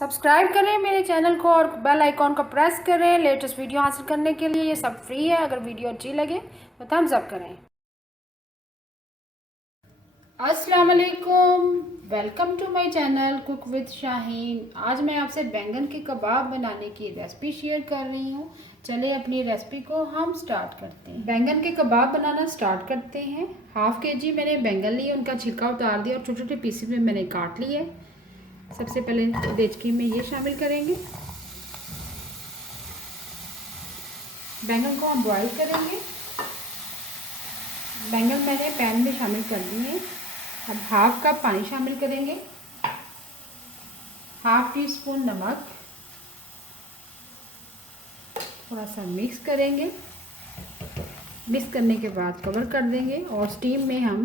Subscribe करें मेरे channel को और बेल आइकॉन को प्रेस करें लेटेस्ट वीडियो हासिल करने के लिए। ये सब फ्री है। अगर वीडियो अच्छी लगे तो थम्स अप करें। अस्सलाम वालेकुम, welcome to my channel cook with Shaheen. आज मैं आपसे बैंगन के कबाब बनाने की रेसिपी शेयर कर रही हूँ। चलिए अपनी रेसिपी को हम स्टार्ट करते हैं। बैंगन के कबाब बनाना स्टार्ट करते हैं। हाफ केजी मैंने बैंगन लिए, उनका छिलका उतार दिया और छोटे छोटे पीसेस में मैंने काट लिए। सबसे पहले देचकी में ये शामिल करेंगे। बैंगन को हम बॉईल करेंगे। बैंगन मैंने पैन में शामिल कर दिए। अब हाफ कप पानी शामिल करेंगे, हाफ टी स्पून नमक, थोड़ा सा मिक्स करेंगे। मिक्स करने के बाद कवर कर देंगे और स्टीम में हम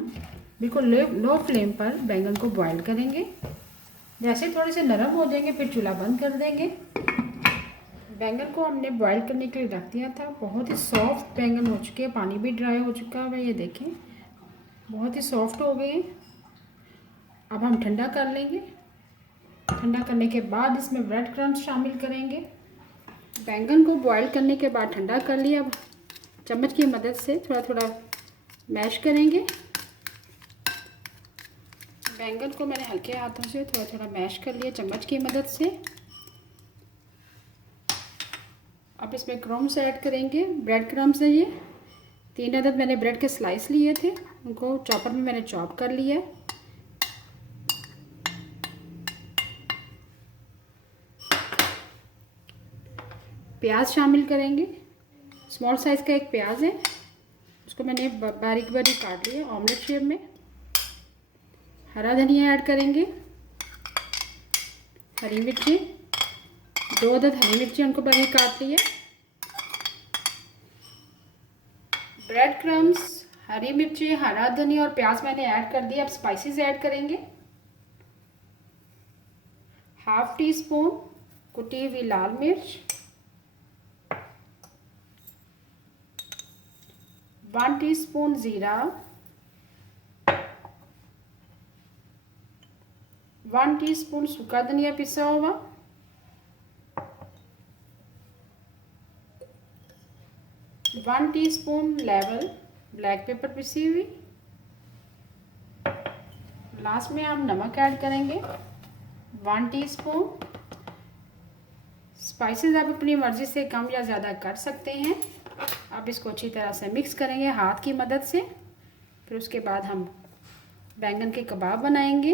बिल्कुल लो फ्लेम पर बैंगन को बॉईल करेंगे। जैसे थोड़े से नरम हो जाएंगे फिर चूल्हा बंद कर देंगे। बैंगन को हमने बॉईल करने के लिए रख दिया था। बहुत ही सॉफ्ट बैंगन हो चुके हैं, पानी भी ड्राई हो चुका है। ये देखें बहुत ही सॉफ्ट हो गए। अब हम ठंडा कर लेंगे। ठंडा करने के बाद इसमें ब्रेड क्रम्स शामिल करेंगे। बैंगन को बॉईल करने के बाद ठंडा कर लिया। अब चम्मच की मदद से थोड़ा थोड़ा मैश करेंगे। बैंगन को मैंने हल्के हाथों से थोड़ा थोड़ा मैश कर लिया चम्मच की मदद से। अब इसमें क्रम्स ऐड करेंगे। ब्रेड क्रम्स है ये 3 अदद मैंने ब्रेड के स्लाइस लिए थे, उनको चॉपर में मैंने चॉप कर लिया है। प्याज शामिल करेंगे। स्मॉल साइज़ का एक प्याज है, उसको मैंने बारीक बारीक काट लिया ऑमलेट शेप में। हरा धनिया ऐड करेंगे। हरी मिर्ची 2 अदद हरी मिर्ची उनको बारीक काट लिया। ब्रेड क्रम्स, हरी मिर्ची, हरा धनिया और प्याज मैंने ऐड कर दिया। अब स्पाइसेस ऐड करेंगे। हाफ टी स्पून कुटी हुई लाल मिर्च, 1 टीस्पून ज़ीरा, 1 टीस्पून सूखा धनिया पिसा हुआ, 1 टीस्पून लेवल ब्लैक पेपर पिसी हुई। लास्ट में हम नमक ऐड करेंगे 1 टीस्पून। स्पाइसेस आप अपनी मर्ज़ी से कम या ज़्यादा कर सकते हैं। अब इसको अच्छी तरह से मिक्स करेंगे हाथ की मदद से। फिर उसके बाद हम बैंगन के कबाब बनाएंगे।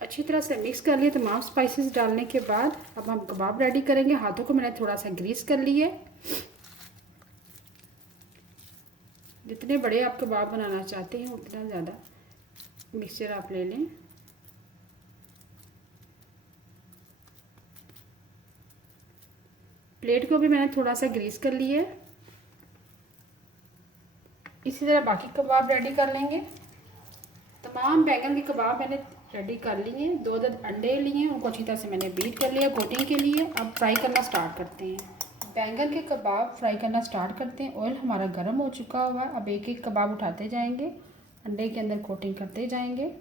अच्छी तरह से मिक्स कर लिए तमाम स्पाइसेस डालने के बाद अब हम कबाब रेडी करेंगे। हाथों को मैंने थोड़ा सा ग्रीस कर लिए। जितने बड़े आप कबाब बनाना चाहते हैं उतना ज़्यादा मिक्सचर आप ले लें। प्लेट को भी मैंने थोड़ा सा ग्रीस कर लिया है। इसी तरह बाकी कबाब रेडी कर लेंगे। तमाम बैंगन के कबाब मैंने रेडी कर लिए। 2 अदद अंडे लिए, उनको अच्छी तरह से मैंने बीट कर लिया कोटिंग के लिए। अब फ्राई करना स्टार्ट करते हैं। बैंगन के कबाब फ्राई करना स्टार्ट करते हैं। ऑयल हमारा गर्म हो चुका हुआ। अब एक एक कबाब उठाते जाएंगे, अंडे के अंदर कोटिंग करते जाएंगे।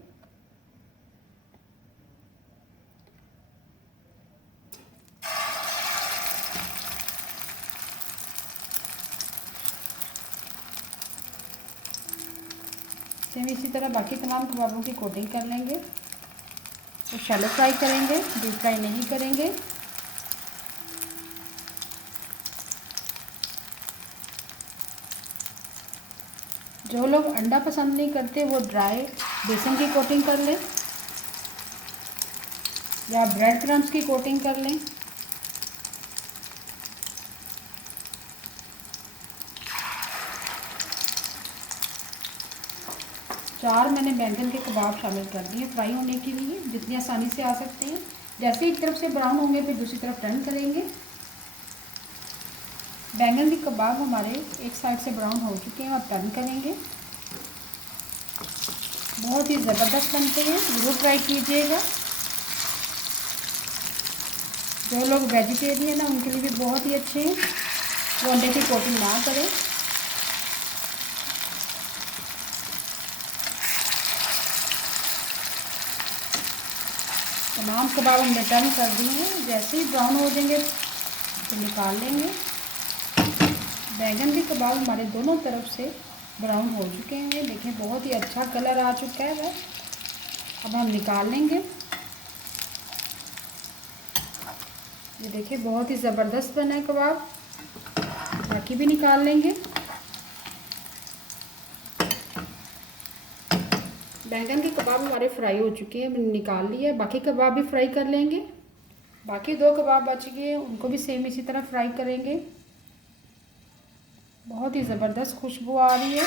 सेम इसी तरह बाकी तमाम कबाबों की कोटिंग कर लेंगे। तो शैलो फ्राई करेंगे, डीप फ्राई नहीं करेंगे। जो लोग अंडा पसंद नहीं करते वो ड्राई बेसन की कोटिंग कर लें या ब्रेड क्रम्स की कोटिंग कर लें। चार मैंने बैंगन के कबाब शामिल कर दिए फ्राई होने के लिए, जितनी आसानी से आ सकते हैं। जैसे एक तरफ से ब्राउन होंगे फिर दूसरी तरफ टर्न करेंगे। बैंगन के कबाब हमारे एक साइड से ब्राउन हो चुके हैं और टर्न करेंगे। बहुत ही ज़बरदस्त बनते हैं, ज़रूर ट्राई कीजिएगा। जो लोग वेजिटेरियन हैं उनके लिए भी बहुत ही अच्छे हैं, वो अंडे की कोटिंग ना करें। तमाम कबाब हम टर्न कर दिए हैं। जैसे ही ब्राउन हो जाएंगे तो निकाल लेंगे। बैंगन के कबाब हमारे दोनों तरफ से ब्राउन हो चुके हैं। देखें बहुत ही अच्छा कलर आ चुका है। अब हम निकाल लेंगे। ये देखिए बहुत ही ज़बरदस्त बना है कबाब। बाकी भी निकाल लेंगे। बैंगन के कबाब हमारे फ्राई हो चुके हैं, मैंने निकाल लिया। बाकी कबाब भी फ्राई कर लेंगे। बाकी 2 कबाब बच गए, उनको भी सेम इसी तरह फ्राई करेंगे। बहुत ही ज़बरदस्त खुशबू आ रही है।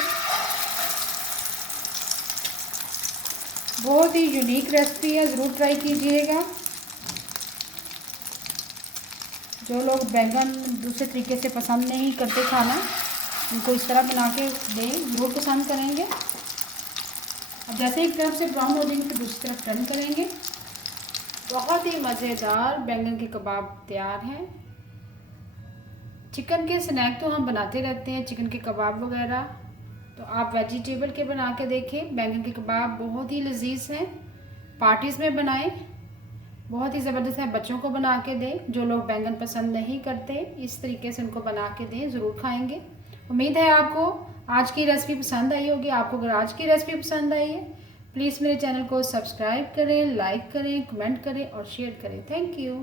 बहुत ही यूनिक रेसिपी है, ज़रूर ट्राई कीजिएगा। जो लोग बैंगन दूसरे तरीके से पसंद नहीं करते खाना, उनको इस तरह बना के दें, ज़रूर पसंद करेंगे। अब जैसे एक तरफ से ब्राउन हो जाएंगे तो दूसरी तरफ टर्न करेंगे। बहुत ही मज़ेदार बैंगन के कबाब तैयार हैं। चिकन के स्नैक तो हम बनाते रहते हैं, चिकन के कबाब वगैरह, तो आप वेजिटेबल के बना के देखें। बैंगन के कबाब बहुत ही लजीज हैं। पार्टीज़ में बनाएं, बहुत ही ज़बरदस्त है। बच्चों को बना के दें, जो लोग बैंगन पसंद नहीं करते इस तरीके से उनको बना के दें, ज़रूर खाएंगे। उम्मीद है आपको आज की रेसिपी पसंद आई होगी। आपको अगर आज की रेसिपी पसंद आई है प्लीज़ मेरे चैनल को सब्सक्राइब करें, लाइक करें, कमेंट करें और शेयर करें। Thank you.